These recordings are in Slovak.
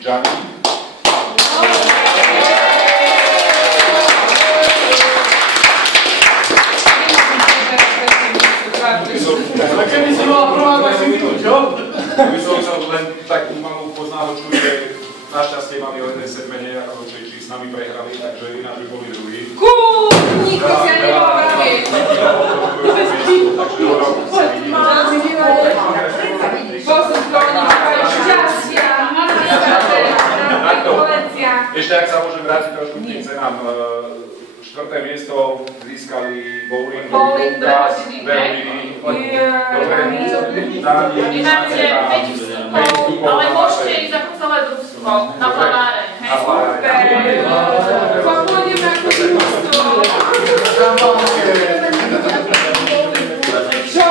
Gianni. Keby si bola prvá, tak si minúť, čo? By som chcel len takú malú poznávočku, že našťastie mali o jeden set menej, ako či s nami prehrali, takže ináč by boli druhí. Nikto si ani nebola praviť. Ešte ak sa môžem vrátiť trošku k tým cenám, 4. miesto získali bowling, Lukas, Veľmi, Vy máte 5 vstupov, ale môžete ísť ako celé družstvo na plaváre. Popôjdeme ako družstvo. Čo?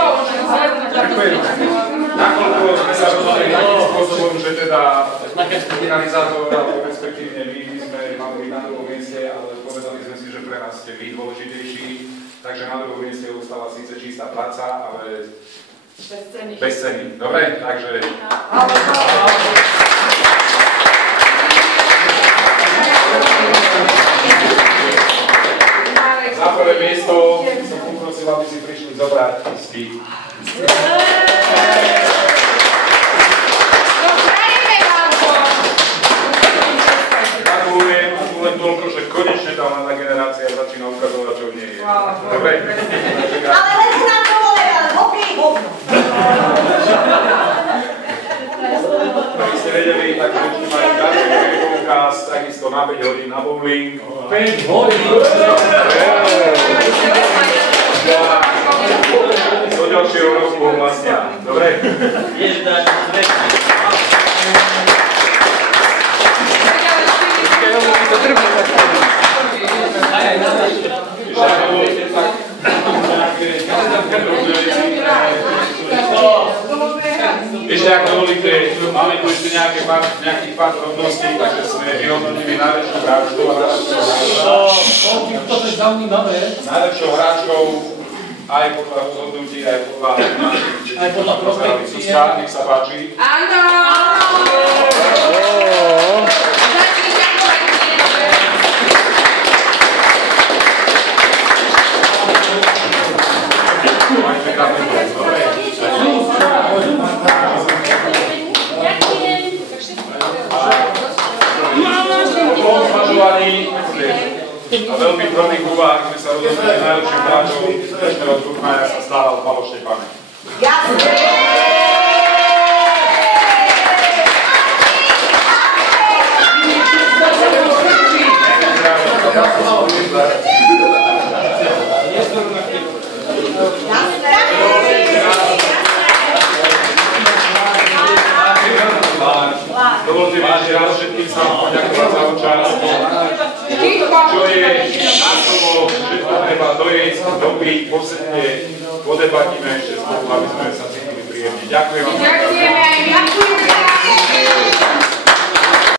Nakoľko sme sa rozhodli takým spôsobom, že teda finalizátor, alebo respektívne my sme mali byť na druhom mieste, ale povedali sme si, že pre nás ste vy dôležitejší, takže na druhom mieste ostala síce čistá práca, ale bez ceny. Dobre, takže... Za prvé miesto som poprosil, aby si prišli zobrať sty. Gratulujem, len toľko, že konečne tá mladá generácia začína ukazovať, čo v nej je. Dobre? Ale len sa nám dovolili, ale hokej, hovno. Aby ste vedeli, tak ešte majú ďalší poukaz, takisto na 5 hodín na bowling. 5 hodín! Do ďalšieho roku vlastne. Dobre? Ešte ak dovolíte, máme tu ešte nejakých pár drobností, takže sme vyhodnotili najlepšiu hráčku a najlepšou hráčkou aj podľa rozhodnutí, aj podľa prospekcie. Nech sa páči. Áno! A veľmi prvných úvah sme sa rozhodli najlepším hráčom dnešného turnaja sa stával Palo Štepánek. Dovolte mi ešte raz všetkým sa poďakovať za účasť. Čo je na slovo, všetko treba dojesť, dopiť, posedne, podebatíme ešte spolu, aby sme sa cítili príjemne. Ďakujem vám. Ďakujeme aj my.